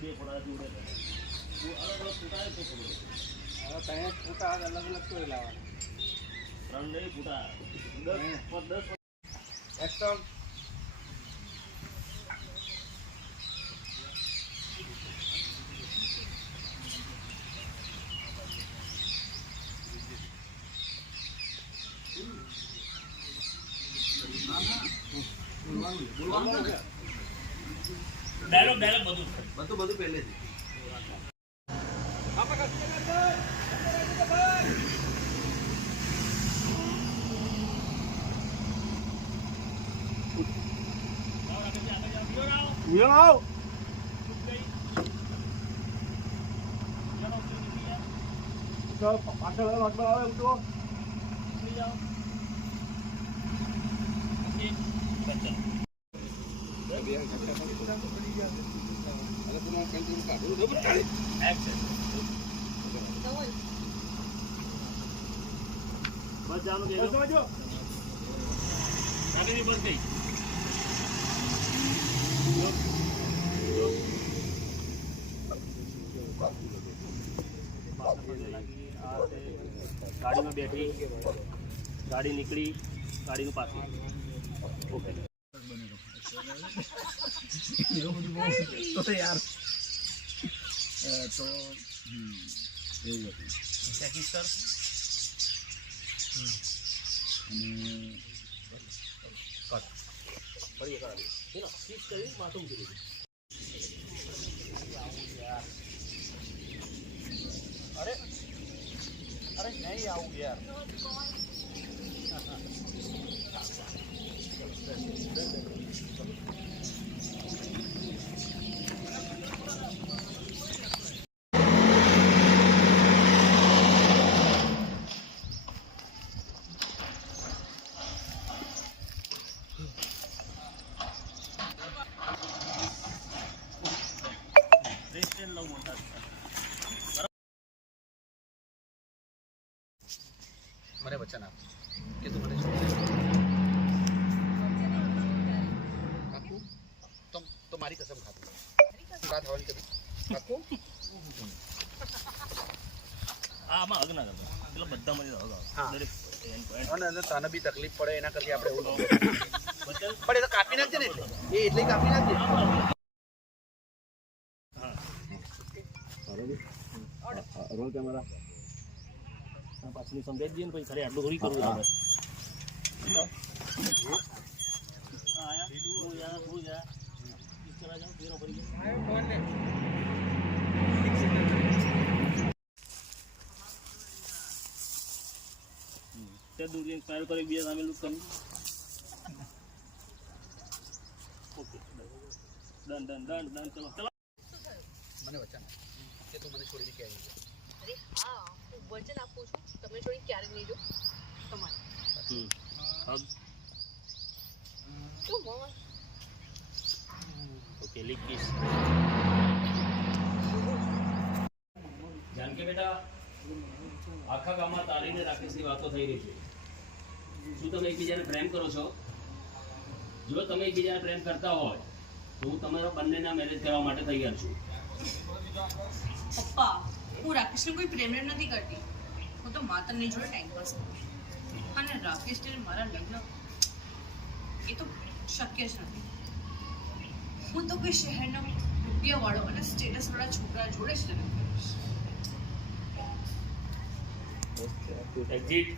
બે ફોટા જોડે અલગ અલગ ફોટા આવે તો ખબર હવે ત્યાં ફોટા અલગ અલગ તો લાવવાના 3 નહીં ફોટા 10 એક્શન ડાયલોગ બધું પહેલેથી બસ જાનું દે જો આગળની બસ ગઈ ગાડીમાં બેઠી ગાડી નીકળી ગાડીનું પાછું ઓકે તો યાર તો એવું હતું ચેકિંગ સર અને કટ ફરી કરાવી ચલો ફિક્સ કરી માથું મૂકી દીધું અરે અરે નહીં આવું યાર મને વચન આપ કે તું મને પાકું તો મારી કસમ ખાતું વાત થવાની કદી પાકું આમાં હગ ના કરતો એટલે બધા મને હગ આવે અને તને બી તકલીફ પડે એના કરતી આપણે એવું પણ એ તો કાપી નાખજે ને એટલે કાપી નાખજે રોલ કેમેરા પાછલી સમજાઈ દઈએ ને પછી ખરે આટલું થોડી કરવું આપણે ફાયર કરી બે સામે લુક કરી okay done done done done ચલો ચલો મને વચન કે તું મને છોડીને ક્યાં આવી અરે હા હું વચન આપું છું તમે છોડી ક્યારે નહીં જો તમારે શું મોર ઓકે લીક કિસ જાનકી બેટા આખા ગામમાં તારીને રાકેશની વાતો થઈ રહી છે શું તમે એકબીજાને પ્રેમ કરો છો જો તમે એકબીજાને પ્રેમ કરતા હોય તો હું તમારા બંનેના મેરેજ કરવા માટે તૈયાર છું પપ્પા હું રાકેશને કોઈ પ્રેમ નથી કરતી હું તો માતરની જોડે ટાઈમ પાસ કરું અને રાકેશ ને મારા લગ્ન એ તો શક્ય જ નથી હું તો કોઈ શહેરનો રૂપિયાવાળો અને સ્ટેટસવાળા છોકરા જોડે જ લગ્ન કરીશ એક્ઝિટ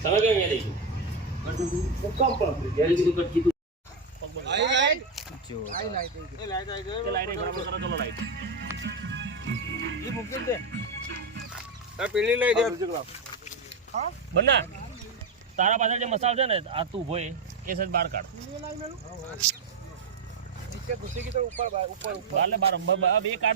તમે કેમ અહીંયા લઈશું કામ પર જેલ કીધું કટ કીધું લાઈટ બરાબર કરો ચલો લાઈટ ઈ મૂકી દે આ પીલી લઈ દે હા બના તારા પાછળ જે મસાલ છે ને આ તું ભોય એ સજ બહાર કાઢ નીચે ઘુસી ગઈ તો ઉપર બાર બે કાઢ